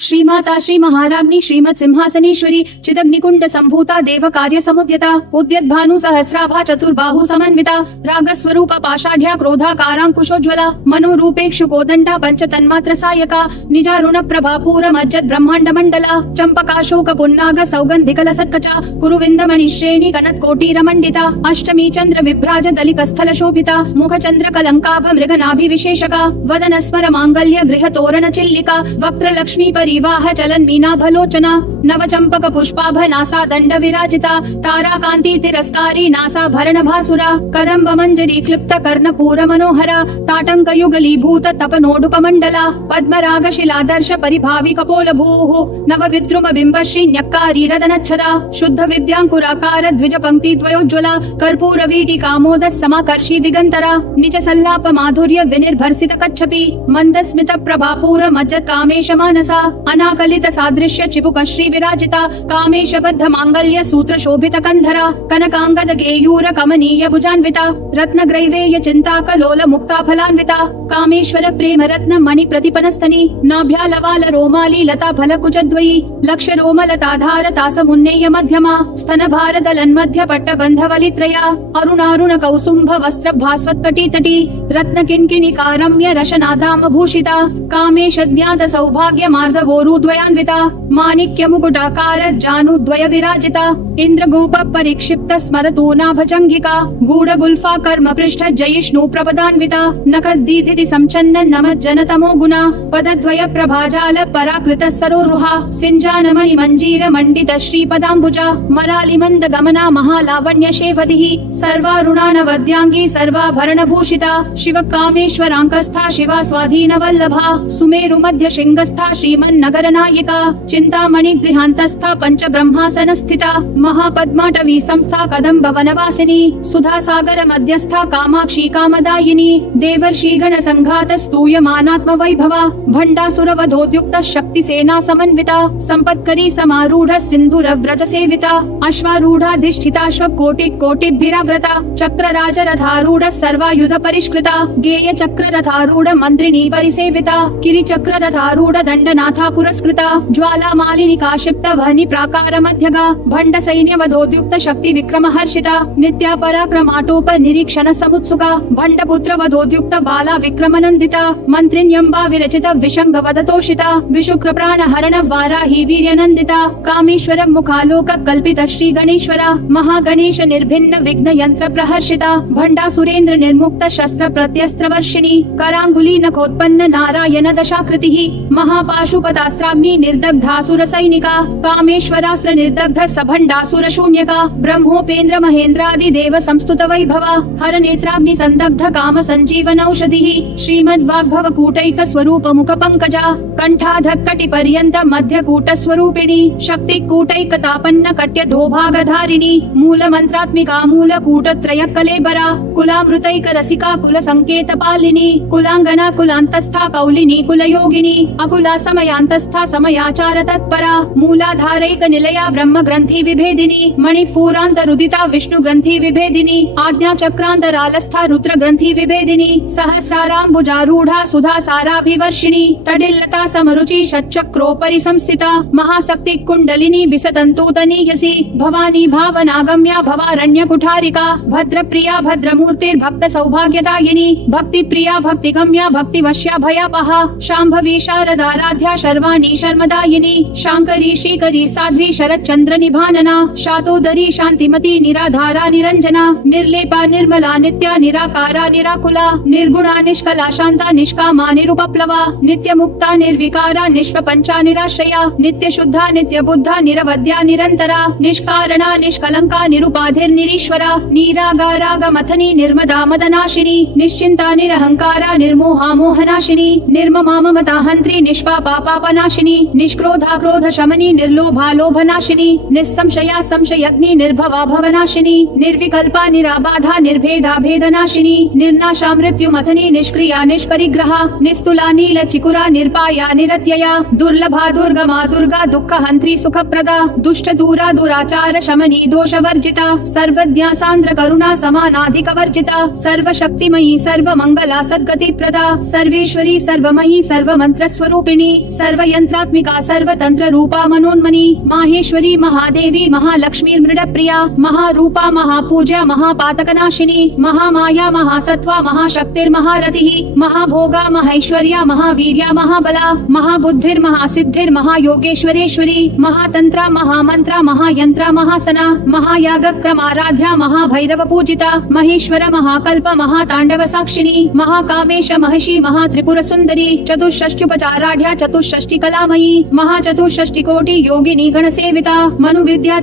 श्रीमाता श्री महाराज्ञी श्रीमत् सिंहासनेश्वरी चिदग्निकुंड संभूता देव कार्य समुद्यता उद्यत भानु सहस्राभा चतुर्बाहु समन्विता रागस्वरूप पाषाढ़्या क्रोधाकारांकुशोज्वला मनोरूपेक्षु कोदंडा पंच तन्मात्र सायका निजारुण प्रभा पूर मज्जत ब्रह्मांड मंडला चंपकाशोक पुन्नाग सौगंधिकल सत्कचा कुरुविंद मणिश्रेणी कनत कोटीर मंडिता अष्टमी चंद्र विभ्राज दलिक स्थल शोभिता मुख चंद्र कलंकाभ मृगनाभि विशेषका वदन स्मर मांगल्य गृह तोरण चिल्लिका वक्त्र लक्ष्मी परिवाह चलन मीना भलोचना नव चंपक पुष्पाभ नासा दंड विराजिता तारा कांति तिरस्कारी नासा भरण भासुरा कदम्ब मंजरी क्लिप्त कर्ण पूर मनोहरा ताटंक युगली भूत तपनोडुप मंडला पद्मराग शिलादर्श परिभावी कपोल भूः नव विद्रुम बिंब श्री न्यक्कारी रदनच्छदा शुद्ध विद्यांकुराकार द्विज पंक्ति द्वयोज्ज्वला कर्पूर वीटी कामोद समाकर्षी दिगंतरा निज सल्लाप माधुर्य विनिर्भर्सित कच्छपि मंद स्मित प्रभापूर मज्जत कामेश मानसा अनाकलित सादृश्य चिपुक श्री विराजिता कामेश बद्ध मांगल्य सूत्र शोभित कंधरा कनकांगद गेयूर कमनीय भुजान्विता रत्न ग्रैवेय चिंता कलोल मुक्ता फलान्विता कामेश्वर प्रेम रत्न मणि प्रतिपनस्तनी नाभ्यालवाल रोमाली लता फल कुचद्वयी लक्ष रोमलताधार तास मुन्नेय मध्यमा स्तन भारदलन मध्य पट्ट बंधवलित्रया अरुणारुण कौसुंभ वस्त्र भास्वत कटी रत्न किंकिणी कारम्य रशनादाम भूषिता कामेश ज्ञात सौभाग्य मार्दवोरुद्वयान्विता माणिक्य मुकुटाकार जानुद्वय विराजिता इंद्रगोप परिक्षिप्त स्मरतूनाभजंगिका गूढ़ गुल्फा कर्म पृष्ठ जयिष्णु प्रपदान्विता नखद्दीधिति संचन्न नमज्जन तमो गुणा पदद्वय प्रभाजाल पराकृत सरोरुहा सिंजानमणि मंजीर मंडित श्रीपदाम्बुजा मरालि मंद गमना महालावण्य शेवधिः सर्वारुणानवद्यांगी सर्वाभरण भूषिता शिव कामेश्वरांकस्था शिवा स्वाधीन वल्लभा सुमेरु मध्य शृंगस्था श्रीमन्नगर नायिका चिंतामणि गृहांतस्था पंच ब्रह्मासन स्थिता महापद्माटवी संस्था कदम्ब वनवासिनी सुधा सागर मध्यस्था कामाक्षी कामदायिनी देवर्षि गण संघात स्तूयमानात्म वैभवा भंडासुर वधोद्युक्त शक्ति सेना समन्विता संपत्करी समारूढ़ सिंधुर व्रज सेविता अश्वारूढ़ाधिष्ठिताश्व कोटि कोटिभिराव्रता चक्र राज रथारूढ़ सर्वायुध परिष्कृता गेय चक्र रथारूढ़ मंत्रिणी परिसेविता किरि चक्र रथारूढ़ दंडनाथा पुरस्कृता ज्वाला मालिनी काशिप्त वहनि प्राकार मध्यगा भंड सैन्य वधोद्युक्त शक्ति विक्रम हर्षिता नित्या पराक्रमाटोप निरीक्षण समुत्सुका भंड पुत्र वधोद्युक्त बाला विक्रम नंदिता मंत्रिण्यंबा विरचित विशंग वदतोषिता विशुक्र प्राण हरण वाराही वीर्य नंदिता कामेश्वर मुखालोक कल्पित श्री गणेश्वरा महागणेश निर्भिन्न विघ्न यंत्र प्रहर्षिता भंडा सुरेंद्र निर्मुक्त शस्त्र प्रत्यस्त्र वर्षिणी करांगुली नखोत्पन्न नारायण दशाकृति महापाशुपतास्त्राग्नि निर्दग्धासुर सैनिका कामेश्वरास्त्र निर्दग्ध सभंडासुर शून्यका ब्रह्मोपेन्द्र महेन्द्रादि देव संस्तुत वैभवा हर नेत्राग्नि संदग्ध काम संजीवन औषधिः श्रीमद्वाग्भव कूटैक स्वरूप मुख पंकजा कंठाधक्कटि पर्यंत मध्य कूट स्वरूपिणी शक्ति कूटैक तापन्न कट्य धोभागधारिणी मूल मंत्रात्मिका मूल कूट त्रय कलेबरा कुलामृतैक रसिका कुल संकेत पालिनी कुलांगना कुलांतस्था कौलिनी कुल योगिनी अकुला समयांतस्था समयाचार तत्परा मूलाधारैक निलया ब्रह्म ग्रंथि विभेदिनी मणिपूरांत रुदिता विष्णु ग्रंथि विभेदिनी आज्ञा चक्रांतरालस्था रुद्र ग्रंथि विभेदिनी सहस्राराम्बुजारूढ़ा सुधा साराभिवर्षिणी तडिल्लता समरुचि षट्चक्रोपरि संस्थिता महाशक्ति कुंडलिनी बिसतंतुतनीयसी भवानी भावनागम्या भवारण्य कुठारिका भद्रप्रिया भद्रमूर्तिर्भक्त सौभाग्यदायिनी भक्ति प्रिया भक्तिगम्या भक्तिवश्या भयापहा शांभवी शारदाराध्या शर्वाणी शर्मदायिनी शांकरी श्रीकरी साध्वी शरच्चंद्र निभानना शातोदरी शांतिमती निराधारा निरंजना निर्लेपा निर्मला नित्या निराकारा निराकुला निर्गुणा निष्कला शांता निष्कामा निरुपप्लवा नित्य मुक्ता निर्विकारा निष्प्रपंचा निराश्रया नित्य शुद्धा नित्य बुद्धा निरवध्या निरंतरा निष्कारणा निष्कलंका निरुपाधिर्निरीश्वरा नीरागाराग मथनी निर्मदा मदनाशिनी निश्चिंता निरहंकारा निर्मोहा मोहनाशिनी निर्ममा ममता हंत्री निष्पापा पापनाशिनी निष्क्रोधा क्रोध शमनी निर्लोभा लोभनाशिनी निस्संशया संशयग्नि निर्भवा भवनाशिनी निर्विकल्पा निराबाधा निर्भेदा भेदनाशिनी निर्नाशा मृत्युमथनी निष्क्रिया निष्परिग्रहा निस्तुला नील चिकुरा निर्पाया निरत्यया दुर्लभा दुर्गमा दुर्गा दुःख हंत्री सुखप्रदा दुष्ट दूरा दुराचार शमनी दोष वर्जिता सर्वज्ञा सांद्र करुणा समानाधिक वर्जिता सर्वशक्तिमयी सर्वमंगला सद्गति प्रदा सर्वेश्वरी सर्वमयी सर्वमंत्र स्वरूपिणी सर्वयंत्रात्मिका सर्वतंत्र रूपा मनोन्मनी माहेश्वरी महादेवी महालक्ष्मी मृडप्रिया महारूपा महापूज्या महापातकनाशिनी महामाया महासत्वा महाशक्तिर्महारथिः महाभोगा महैश्वर्या महावीर्या महाबला महाबुद्धिर्महासिद्धिर्महायोगेश्वरेश्वरी महातंत्रा महामंत्रा महायंत्रा महासना महायागक्रमाराध्या महाभैरव पूजिता महेश्वर महाकल्प महातांडव साक्षिणी महाकामेश महर्षि महात्रिपुर सुंदरी चतुष्षष्ट्युपचाराढ्या चतुष्षष्टि कलामयी महाचतुष्षष्टि कोटि योगिनी गण सेविता मनु विद्या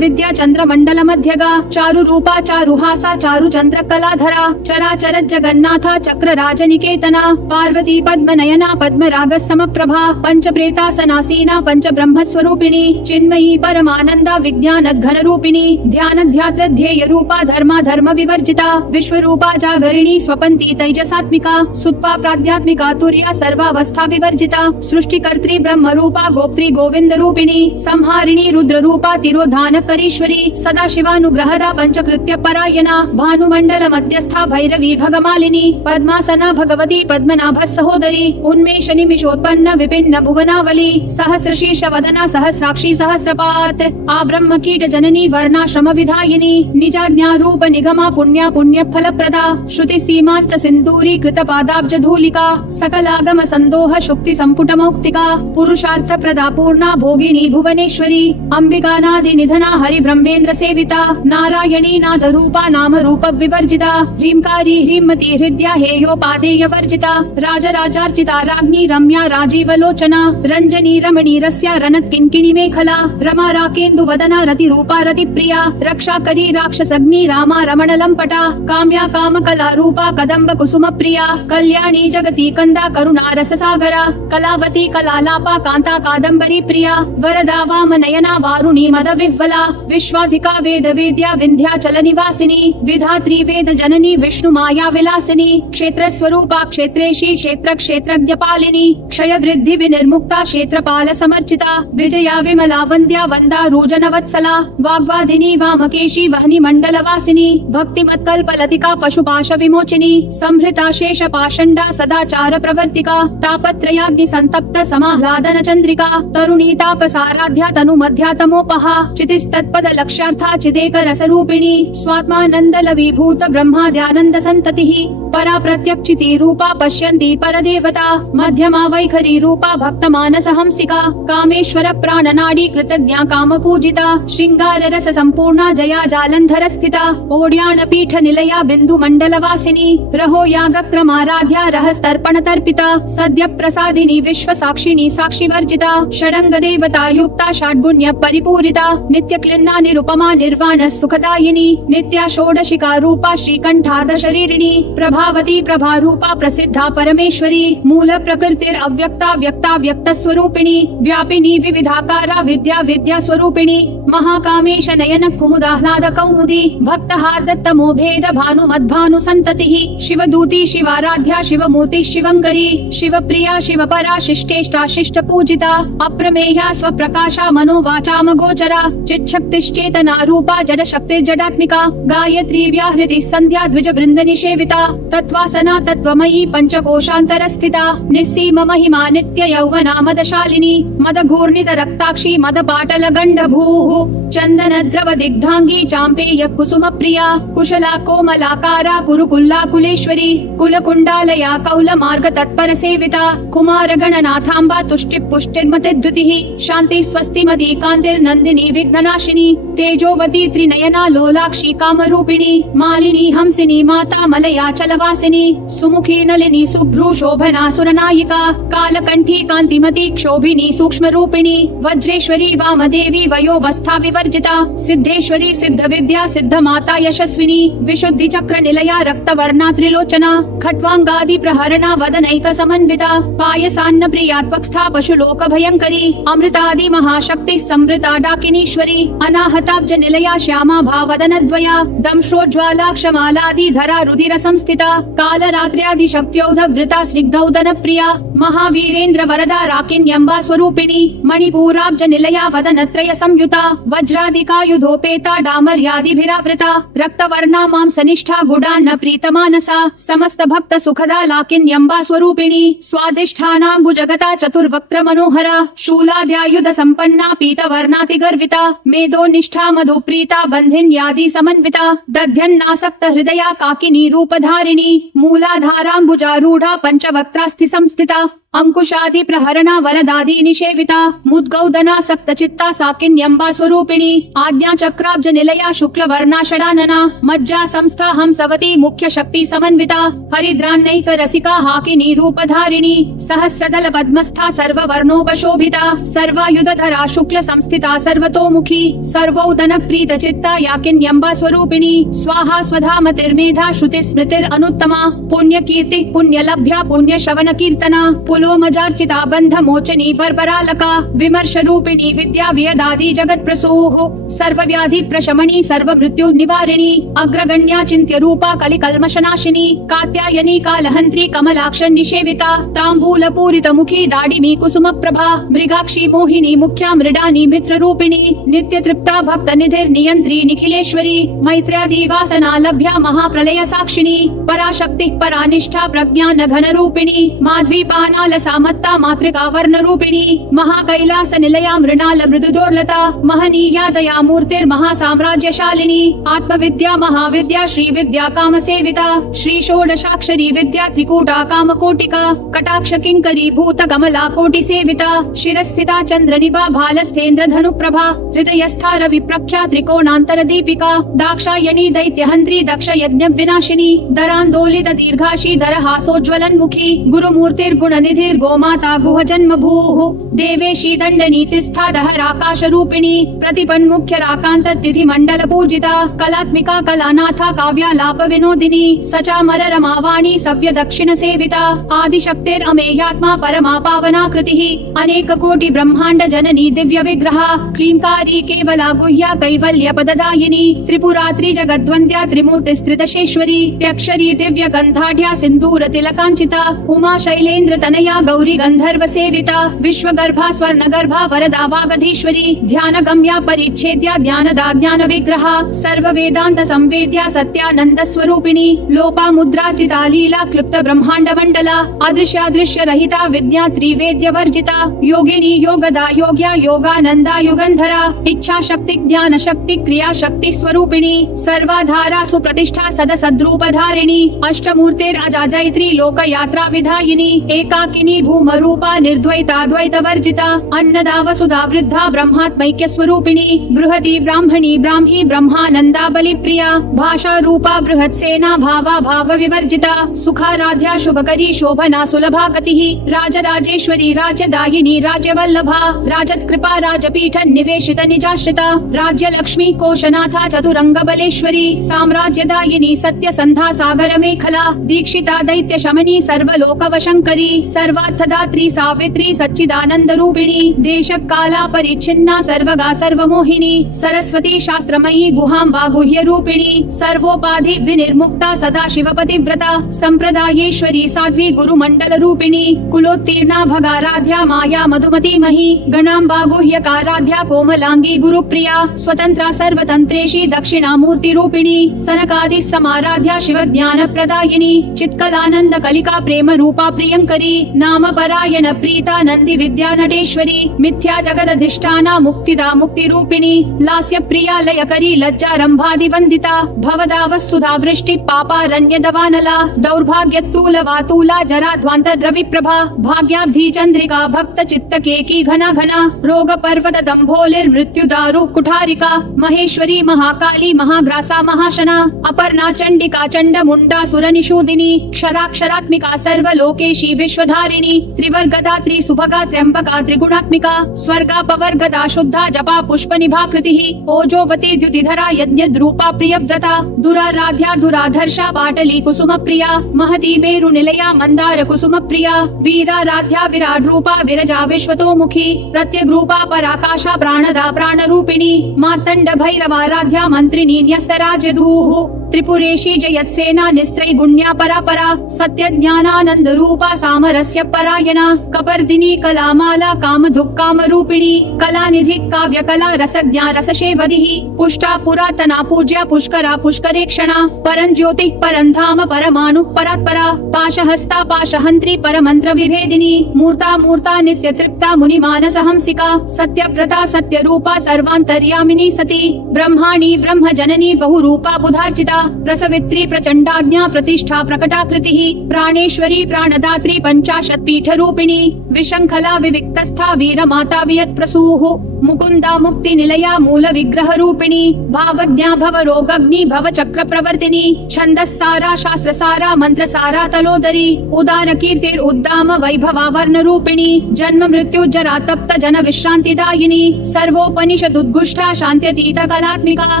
चंद्र मंडल मध्यगा चारु रूपा चारुहासा चारु चंद्र कलाधरा चराचर जगन्नाथा चक्र राजनिकेतना पार्वती पद्मनयना पद्मराग समप्रभा पंच प्रेतासनासीना पंच ब्रह्म स्वरूपिणी चिन्मयी परमानंदा विज्ञान घन रूपिणी ध्यान ध्यात्र ध्येय रूपा धर्मा धर्म विवर्जिता विश्वरूपा जागरिणी स्वपंती तैजसात्मिका सुत्पा प्राध्यात्मिका तुर्या सर्वावस्था विवर्जिता सृष्टिकर्त्री ब्रह्म रूपा गोप्त्री गोविंद रूपिणी संहारिणी रुद्र रूपा तिरोधान करीश्वरी सदा शिवानुग्रहदा पंचकृत्य परायणा भानुमंडल मध्यस्था भैरवी भगमालिनी पद्मासना भगवती पद्मनाभ सहोदरी उन्मेष निमिषोत्पन्न विपिन्न भुवनावली सहस्रशीर्ष वदना सहस्राक्षी सहस्रपात आ ब्रह्म कीट जननी वर्णाश्रम विधायिनी निजाज्ञा रूप निगमा पुण्या पुण्य फल प्रदा श्रुति सीमांत सिंदूरी कृत पादाब्ज धूलिका सकलागम संदोह शुक्ति संपुट मौक्तिका पुरुषार्थ प्रदा पूर्णा भोगिनी भुवनेश्वरी अंबिकानादि निधना हरि ब्रह्मेन्द्र सेविता नारायणी नाद रूपा नाम रूप विवर्जिता ह्रींकारी ह्रीमती हृदया हेयोपादेय वर्जिता राजराजार्चिता राज्ञी रम्या राजीवलोचना रंजनी रमणी रस्या रणत किंकिणी मेखला रमा राकेन्दु वदना रति रूपा रति प्रिया रक्षा करी राक्षसग्नि रामा रमण लंपटा काम्या काम कला रूपा कदम्ब कुसुम प्रिया कल्याणी जगती कंदा करुणा रस सागरा कलावती कलालापा कांता कादंबरी प्रिया वरदा वाम नयना वारुणी मद विह्वला विश्वाधिका वेद वेद्या विंध्याचल निवासिनी विधात्री वेद जननी विष्णु माया विलासिनी क्षेत्र स्वरूपा क्षेत्रेशी क्षेत्र क्षेत्रज्ञ पालिनी क्षय वृद्धि विनिर्मुक्ता क्षेत्रपाल समर्चिता विजया विमला वंद्या वंदा रोजन वत्सला वाग्वादिनी वामकेशी वहनी मंडल वासिनी भक्तिमत कल्पलतिका पशुपाश विमोचिनी संभृता शेष पाषंडा सदाचार प्रवर्तिका तापत्रयाग्नि संतप्त समाह्लादन चंद्रिका तरुणी तापसाराध्या तनु मध्या तमोपहा चितिस्तत्पद लक्ष्यार्था चिदेक रसरूपिणी स्वात्मानंद लवीभूत ब्रह्माद्यानंद संततिः परा प्रत्यक्षिति रूपा पश्यन्ति परदेवता मध्यमा वैखरी रूपा भक्त मानस हंसिका कामेश्वर प्राणनाडी कृतज्ञा काम पूजिता श्रृंगार रस संपूर्णा जया जालंधर स्थिता ओड्यान पीठ निलया बिंदु मंडल वासिनी रहो याग क्रमाराध्या रहस्तर्पण तर्पिता सद्य प्रसादिनी विश्व साक्षिणी साक्षी वर्जिता षडंग देवता युक्ता षड्गुण्य परिपूरिता नित्य क्लिन्ना निरुपमा निर्वाण सुखदायिनी नित्या षोडशिका रूपा श्रीकंठार्ध शरीरिणी प्रभावती प्रभा रूपा प्रसिद्धा परमेश्वरी मूल प्रकृतिर अव्यक्ता व्यक्ता व्यक्त स्वरूपिणी व्यापिनी विविधाकारा विद्या विद्या स्वरूपिणी महाकामेश नयन कुमुदाह्लाद कौमुदी भक्त हार्दत्तमो भेद भानु मद्भानु संततिः शिवदूती शिवाराध्या शिवमूर्ति शिवंकरी शिवप्रिया शिवपरा शिष्टेष्टा शिष्ट पूजिता अप्रमेया स्वप्रकाशा मनोवाचाम गोचरा चिच्छक्तिश्चेतना रूपा जड शक्ति जडात्मिका गायत्री व्याहृति संध्या द्विज वृंद निषेविता तत्वासना तत्वमयी पंचकोशांतर स्थिता निस्सीम महिमा नित्य यौवना मदशालिनी मदघूर्णित रक्ताक्षी मदपाटल गंडभूः चंदन द्रव दिग्धांगी चांपेय कुसुम प्रिया कुशला कोमलाकारा कुरुकुल्ला कुलेश्वरी कुलकुंडालया कौल मार्ग तत्पर सेविता कुमार गणनाथांबा तुष्टि पुष्टिर्मते द्युतिः शांति स्वस्ति मदी कांतिर नंदिनी विघ्ननाशिनी तेजोवती त्रिनयना लोलाक्षी कामरूपिणी मालिनी हंसिनी माता मलया चलवासिनी सुमुखी नलिनी सुभ्रू शोभना सुरनायिका कालकंठी कांतिमती क्षोभिनी सूक्ष्म रूपिणी वज्रेश्वरी वामदेवी वयोवस्था विवर्जिता सिद्धेश्वरी सिद्ध विद्या सिद्ध माता यशस्विनी विशुद्धि चक्र निलया रक्तवर्णा त्रिलोचना खट्वांगादि प्रहरणा वदनैक समन्विता पायसान्न प्रियात्वक्स्था पशुलोक भयंकरी अमृतादि महाशक्ति समृता डाकिनीश्वरी अनाहताब्ज निलया श्यामा भावदन द्वया दंशोज्ज्वाला क्षमालादि धरा रुधिर संस्थिता कालरात्र्यादिशक्त्योधवृता स्निग्धौदन प्रिया महावीरेन्द्र वरदा राकिन्यम्बा स्वरूपिणी मणिपूराब्ज निलया वदनत्रय संयुता वज्रादिकायुधोपेता डामर्यादिभिरावृता रक्तवर्णा मां सनिष्ठा गुडान्न प्रीतमानसा समस्त भक्त सुखदा लाकिन्यम्बा स्वरूपिणी स्वादिष्ठानाम्बुजगता चतुर्वक्त्र मनोहरा शूलाद्यायुध संपन्ना पीतवर्णाति गर्विता मेदो निष्ठा मधुप्रीता बन्धिन्यादि समन्विता दध्यन्नासक्त हृदया काकिनी रूपधारिणी मूलाधाराम्बुजारूढ़ा पंचवक्त्रास्ति संस्थिता अंकुशादि प्रहरणा वरदादि निषेविता मुद्गौदनासक्त चित्ता साकिन्यम्बा स्वरूपिणी आज्ञा चक्राब्ज निलया शुक्ल वर्णा षडानना मज्जा संस्था हंसवती मुख्य शक्ति समन्विता हरिद्रान्नैक रसिका हाकिनी रूपधारिणी सहस्रदल पद्मस्था सर्ववर्णोपशोभिता सर्वायुधधरा शुक्ल संस्थिता सर्वतोमुखी सर्वौदन प्रीत चित्ता याकिन्यम्बा स्वरूपिणी स्वाहा स्वधा मतिर्मेधा श्रुति स्मृतिर अनुत्तमा पुण्य कीर्ति पुण्य लभ्या पुण्य श्रवण कीर्तना पुलोमजार्चिता बंध मोचनी बर्बरालका विमर्श रूपिणी विद्या व्यदादि जगत प्रसूः सर्वव्याधि प्रशमनी सर्व मृत्यु निवारिणी अग्रगण्या चिन्त्य रूपा कलिकल्मषनाशिनी कात्यायनी कालहंत्री कमलाक्ष निषेविता तांबूल पूरित मुखी दाडिमी कुसुम प्रभा मृगाक्षी मोहिनी मुख्या मृडानी मित्र रूपिणी नित्य तृप्ता भक्त निधिर नियंत्री निखिलेश्वरी मैत्र्यादि वासना लभ्या महाप्रलय साक्षिणी पराशक्ति परानिष्ठा प्रज्ञान घन रूपिणी माध्वीपानाल सामत्ता मातृका वर्ण रूपिणी महाकैलास निलया मृणाल मृदुदोर्लता महनीया दया मूर्तिर महासाम्राज्यशालिनी आत्मविद्या महाविद्या श्री विद्या काम सेविता श्री षोडशाक्षरी विद्या त्रिकूटा काम कोटिका कटाक्ष किंकरी भूत कमला कोटि सेविता शिरस्थिता चंद्र निभा भालस्थेन्द्र धनु प्रभा हृदयस्था रवि प्रख्या त्रिकोणांतर दीपिका दाक्षायणी दैत्यहंत्री दक्ष यज्ञ विनाशिनी दरांदोलित दीर्घाशी दर हासोज्वलन मुखी गुरुमूर्तिर्गुण निधिर गोमाता गुह जन्म भूः देवेशी दंड नीतिस्था दहराकाश रूपिणी प्रतिपन मुख्य राकांत तिथि मंडल पूजिता कलात्मिका कलानाथा काव्यालाप विनोदिनी सचामर रमावाणी सव्य दक्षिण सेविता आदिशक्तिर अमेयात्मा परमा पावना कृतिः अनेक कोटि ब्रह्मांड जननी दिव्य विग्रहा क्लींकारी केवला गुह्या कैवल्य पददायिनी त्रिपुरात्रि जगद्वन्द्या त्रिमूर्तिस्त्रिदशेश्वरी त्यक्षरी दिव्य गंधाढ्या सिंदूर तिलकांचिता उमा शैलेन्द्र तनया गौरी गंधर्व सेविता विश्वगर्भा स्वर्णगर्भा वरदा वागधीश्वरी ध्यान गम्या परिच्छेद्या ज्ञानदा ज्ञान विग्रहा सर्व वेदांत संवेद्या सत्यानंद स्वरूपिणी लोपा मुद्राचिता लीला क्लुप्त ब्रह्मांड मंडला अदृश्यादृश्य रहिता विद्या त्रिवेद्य वर्जिता योगिनी योगदा योग्या योगानंदा युगंधरा इच्छा शक्ति ज्ञान शक्ति क्रिया शक्ति स्वरूपिणी सर्वाधारा सुप्रतिष्ठा सद सद्रूप धारिणी अष्टमूर्तिर अजाजयत्री लोक यात्रा विधायिनी एकाकिनी भूम रूपा निर्द्वैता द्वैत वर्जिता अन्नदा वसुधा वृद्धा ब्रह्मात्मैक्य स्वरूपिणी बृहती ब्राह्मणी ब्राह्मी ब्रह्मानंदा बलि प्रिया भाषा रूपा बृहत् सेना भावा भाव विवर्जिता सुखाराध्या शुभकरी शोभना सुलभा गतिः राजराजेश्वरी राज्यदायिनी राज्यवल्लभा राजत कृपा राजपीठ निवेशित निजाश्रिता राज्य लक्ष्मी कोशनाथा चतुरंग बलेश्वरी साम्राज्यदायिनी सत्य संधा सागर मेखला दीक्षिता दैत्य शमनी सर्वलोक वशंकरी सर्वार्थदात्री सावित्री सच्चिदानंद रूपिणी देश काला परिच्छिन्ना सर्वगा सर्वमोहिनी सरस्वती शास्त्रमयी गुहांबा गुह्य रूपिणी सर्वोपाधि विनिर्मुक्ता सदा शिवपतिव्रता संप्रदायेश्वरी साध्वी गुरुमंडल रूपिणी कुलोत्तीर्णा भगाराध्या माया मधुमती मही गणांबा गुह्यकाराध्या कोमलांगी गुरुप्रिया स्वतंत्रा सर्वतंत्रेशी दक्षिणामूर्ति रूपिणी सनकादि समाराध्या शिव ज्ञान प्रदायिनी चित्कलानंद कलिका प्रेम रूपा प्रियंकरी नाम परायण प्रीता नंदी विद्या नटेश्वरी मिथ्या जगदधिष्ठाना मुक्तिदा मुक्ति रूपिणी लास्य प्रिया लयकरी लज्जारंभादि वंदिता भवदावसुधा वृष्टि पापारण्य दवानला दौर्भाग्य तूल वातूला जरा ध्वांतर रवि प्रभा भाग्याब्धि चंद्रिका भक्त चित्त केकी घना घना रोग पर्वत दंभोलिर मृत्यु दारु कुठारिका महेश्वरी महाकाली महाग्रासा महाशना अपर्णा चंडिका चंड मुंडा सुर निषूदिनी क्षराक्षरात्मिका सर्वलोकेशी विश्वधारिणी त्रिवर्गदा त्रिसुभगा त्र्यंबका त्रिगुणात्मिका स्वर्गापवर्गदा शुद्धा जपा पुष्प निभाकृतिः ओजोवती द्युतिधरा यज्ञद्रूपा प्रियव्रता दुराराध्या दुराधर्षा पाटली कुसुम प्रिया महती मेरु निलया मंदार कुसुम प्रिया वीराराध्या विराट रूपा विरजा विश्वतोमुखी प्रत्यग्रूपा पराकाशा प्राणदा प्राण रूपिणी मार्तंड भैरवाराध्या मंत्रिणी न्यस्तराज्यधूः त्रिपुरेशी जयत्सेना निस्त्रैगुण्या परापरा सत्यज्ञानानंद रूपा सामरस्य परायणा कपर्दिनी कलामाला कामधुक् कामरूपिणी कलानिधि काव्यकला रसज्ञा रसशेवधिः पुष्टा पुरातना पूज्या पुष्करा पुष्करेक्षणा परञ्ज्योतिः परन्धाम परमाणु परात्परा पाशहस्ता पाशहन्त्री परमन्त्र विभेदिनी मूर्ता मूर्ता नित्यतृप्ता मुनिमानसहंसिका सत्यव्रता सत्यरूपा सर्वान्तर्यामिनी सती ब्रह्माणी ब्रह्मजननी बहुरूपा बुधार्चिता प्रसवित्री प्रचण्डाज्ञा प्रतिष्ठा प्रकटाकृतिः प्राणेश्वरी प्राणदात्री पञ्चाशत् पीठरूपिणी विशङ्खला विविक्तस्था वीरमाता वियत्प्रसूः मुकुन्दा मुक्ति निलया मूल विग्रह रूपिणी भावज्ञा भव रोगग्नि भव चक्र प्रवर्तिनी छन्दस्सारा शास्त्रसारा मंत्रसारा तलोदरी उदार कीर्तिर उद्दाम वैभवा वर्ण रूपिणी जन्म मृत्यु जरा तप्त जन विश्रांतिदायिनी सर्वोपनिषद उद्घुष्टा शान्त्यतीत कलात्मिका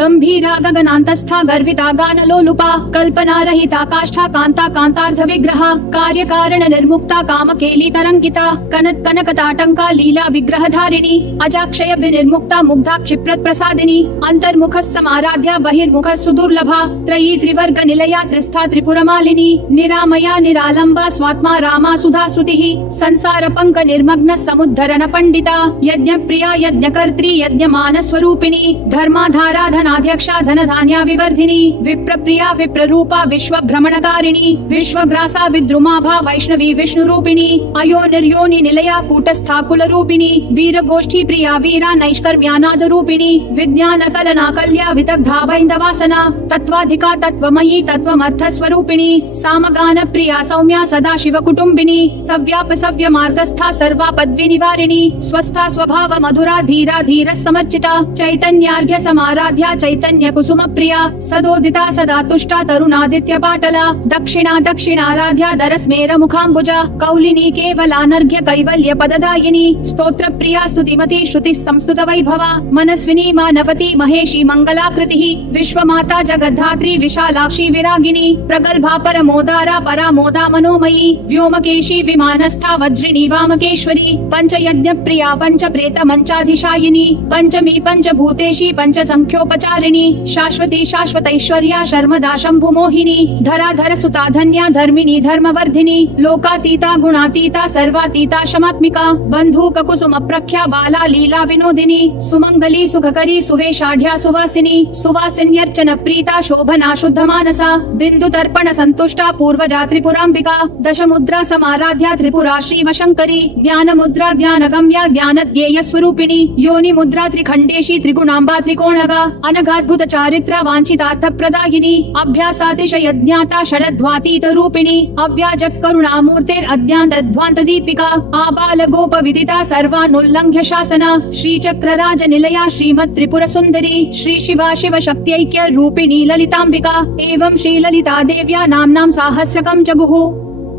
गंभीरा गगनान्तस्था गर्विता गानलोलुपा कल्पना रहिता काष्ठा कांता कांतार्थ विग्रह कार्य कारण निर्मुक्ता कामकेली तरंगिता कनक कनकताटंका लीला विग्रह धारिणी अजाक्षय विनिर्मुक्ता मुग्धा क्षिप्रत प्रसादिनी अंतर्मुख समाराध्या बहिर्मुख सुदुर्लभा त्रयी त्रिवर्ग निलया त्रिस्था त्रिपुरमालिनी निरामया निरालंबा स्वात्मा रामा सुधा श्रुतिः संसार पंक निर्मग्न समुद्धरण पंडिता यज्ञ प्रिया यज्ञकर्त्री यज्ञमान स्वरूपिणी धर्माधारा धनाध्यक्षा धनधान्या विवर्धिनी विप्र प्रिया विप्र रूपा विश्व भ्रमणकारिणी विश्वग्रासा विद्रुमाभा वैष्णवी विष्णु रूपिणी अयो निर्योनि निलया कूटस्था कुल रूपिणी वीर गोष्ठी प्रिया वीरा नैष्कर्म्यानाद रूपिणी विज्ञान कलना कल्या विदग्धा वैन्दवासना तत्वाधिका तत्वमयी तत्वमर्थ स्वरूपिणी सामगान प्रिया सौम्या सदा शिव कुटुंबिनी सव्याप सव्य मार्गस्था सर्वा पद्वी निवारिणी स्वस्था स्वभाव मधुरा धीरा धीर समर्चिता चैतन्यार्घ्य समाराध्या चैतन्य कुसुम प्रिया सदोदिता सदा तुष्टा तरुणादित्य पाटला दक्षिणा दक्षिणाराध्या दरस्मेर मुखाम्बुजा कौलिनी केवलानर्घ्य कैवल्य पददायिनी स्तोत्र प्रिया स्तुतिमती श्रुति संस्तुत वैभवा मनस्विनी मानवती महेशी मंगलाकृतिः विश्वमाता जगद्धात्री विशालाक्षी विरागिनी प्रगल्भा परमोदारा परामोदा मनोमयी व्योमकेशी विमानस्था वज्रिणी वामकेश्वरी पंचयज्ञ प्रिया पंच प्रेत मंचाधिशायिनी पंचमी पंचभूतेशी पंच संख्योपचारिणी शाश्वती शाश्वतैश्वर्या शर्मदा शंभु मोहिनी धराधर सुता धन्या धर्मिणी धर्मवर्धिनी लोकातीता गुणातीता सर्वातीता क्षमात्मिका बंधुक कुसुम प्रख्या बाला लीला विनोदिनी सुमंगली सुखकरी सुवेशाढ्या सुवासिनी सुवासिन्यर्चन प्रीता शोभना शुद्ध मानसा बिंदु तर्पण संतुष्टा पूर्वजा त्रिपुरांबिका दशमुद्रा समाराध्या त्रिपुरा श्रीवशंकरी ज्ञान मुद्रा ज्ञानगम्या ज्ञानज्ञेय स्वरूपिणी योनि मुद्रा त्रिखंडेशी त्रिगुणांबा त्रिकोणगा अनगाद्भुत चारित्र वांछितार्थ प्रदायिनी अभ्यासातिशय ज्ञाता षडध्वातीत रूपिणी अव्याजक करुणामूर्तेर अज्ञानध्वांत दीपिका आबाल गोप विदिता सर्वानुल्लंघ्य शासना श्रीचक्रराज निलया श्रीमत् त्रिपुर सुंदरी श्री शिवा शिव शक्त्यैक्य रूपिणी ललितांबिका एवं श्री ललिता देव्या नाम्नां साहस्रकं जगुः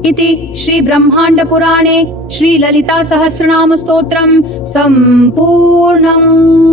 इति श्री ब्रह्मांड पुराणे श्री ललिता सहस्रनाम स्तोत्रम् सम्पूर्णम्।